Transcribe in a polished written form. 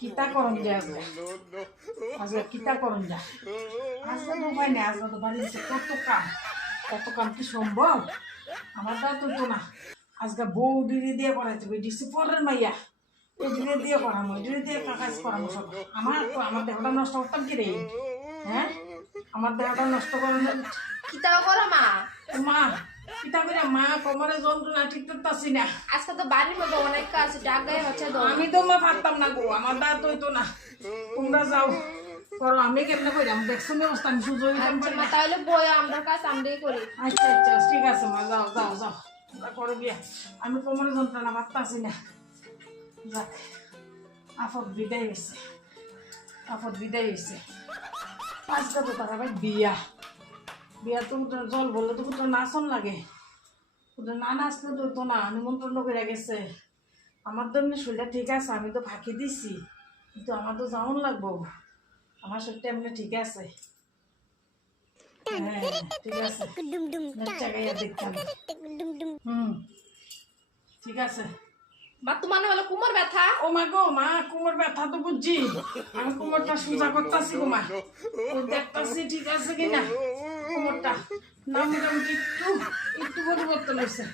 কিতা করন যায় আজকে কিতা করন যায় আজকে তো উপায় নেই আজকে তো বাড়িতে কত কাম কি সম্ভব আমার দ্বারা তো না আজকে বউ ডিড়ি দিয়ে করাইতে হবে ডিসি পরের মাইয়া ওই ডিড়ি দিয়ে করাম ওই ডিড়ি দিয়ে কাজ করাম সব আমার দেহটা নষ্ট করতাম কি রে হ্যাঁ আমার দেহটা নষ্ট করানো কিতা করো মা? মা কিতা করে মা কোমরে যন্ত্রণা ঠিক করতেছি না আজকে তো বাড়ির মধ্যে অনেক কাজ ডাকাই হচ্ছে তো। আমি তো মা পারতাম না গো আমার দ্বারা তো হইতো না তোমরা যাও করো আমি কেমনে কইরাম দেখছো না অবস্থা আমি সুযোগ দিতাম আচ্ছা মা তাহলে বই আমরা কাজ আমরাই করি। আচ্ছা আচ্ছা ঠিক আছে মা যাও যাও যাও তোমরা করো গিয়া আমি কোমরে যন্ত্রণা পারতাছি না যাক আপদ বিদায় হয়েছে আজকে তো তারা ভাই বিয়া তো জল বললে তো কোথাও নাচন লাগে কোথাও না নাচলে তো তো না নিমন্ত্রণ করে গেছে আমার তো এমনি শরীরটা ঠিক আছে আমি তো ফাঁকি দিছি কিন্তু আমার তো যাওন লাগবো আমার শরীরটা এমনি ঠিক আছে হ্যাঁ ঠিক আছে জায়গায় দেখতাম ঠিক আছে মা তোমার না হলো কোমর ব্যথা? ও মা গো মা কোমর ব্যথা তো বুঝছি আমি কোমরটা সোজা করতেছি গো মা দেখতেছি ঠিক আছে কিনা কোমরটা না মোটামুটি একটু পরিবর্তন হয়েছে